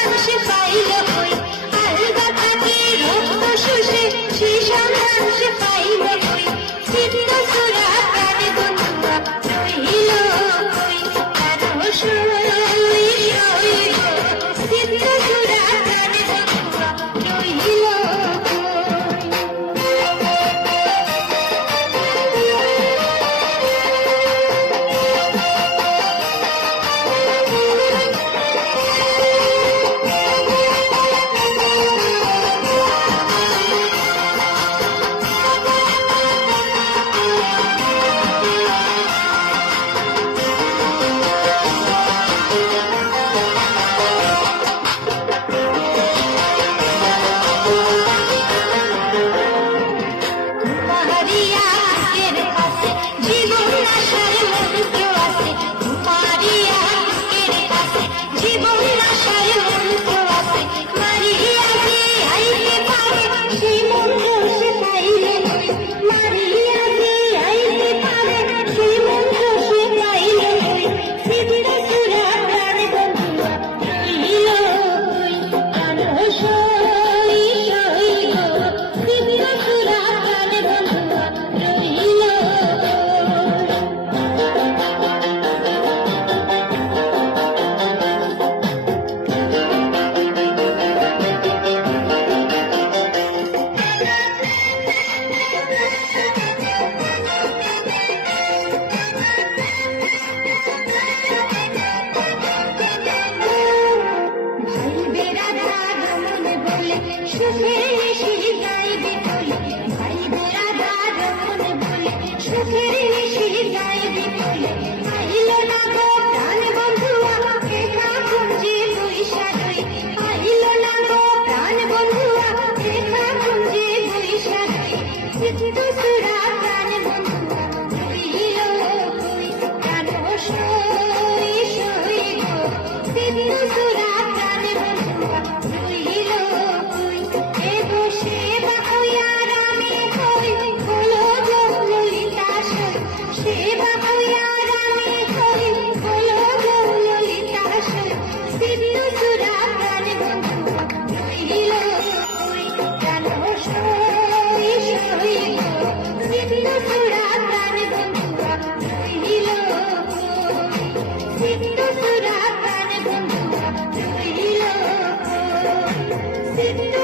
সন্ধান সে পাইল কই, আলগা থাকে রক্ত শুষে সে সন্ধান সে পাইল কই, চিত্ত সুরা প্রাণে বন্ধুয়া রহিল কই, কারো সই সই গো, চিত্ত সুরা প্রাণে বন্ধুয়া রহিল মারিয়া বুকের কাছে জীবন আশার মন্ত্র আছে, মারিয়া বুকের কাছে জীবন আশার মন্ত্র আছে, মারিয়া যে আইতে পারে সেই মন্ত্র সে পাইলে কই, মারিয়া যে আইতে পারে সেই মন্ত্র সে পাইলে কই, চিত্ত সুরা প্রাণে বন্ধুয়া রহিল কই, কারো সই সই গো, চিত্ত সুরা প্রাণে বন্ধুয়া রহিল ভাই বেড়াদার মনে বলে সুখের নিশি গাইবে বলে, ভাই বেড়াদার মনে বলে সুখের নিশি গাইবে বলে, আইল না গো প্রাণ বন্ধুয়া একা কুঞ্জে বৈশা রই, আইল না গো প্রাণ বন্ধুয়া একা কুঞ্জে বৈশা রই, চিত্ত সুরা প্রাণ বন্ধুয়া রহিল কই, কারো সই সই গো, চিত্ত সুরা প্রাণ বন্ধুয়া রহিল কই, এ বসে বাহুয়া রামে কই হলো গো ললিতা সই, সে বাহুয়া রামে কই হলো গো ললিতা সই, চিত্ত সুরা প্রাণ বন্ধুয়া রহিল কই, কারো সই সই গো, চিত্ত সুরা প্রাণ বন্ধুয়া রহিল কই, চিত্ত সুরা প্রাণ বন্ধুয়া রহিল কই, চিত্ত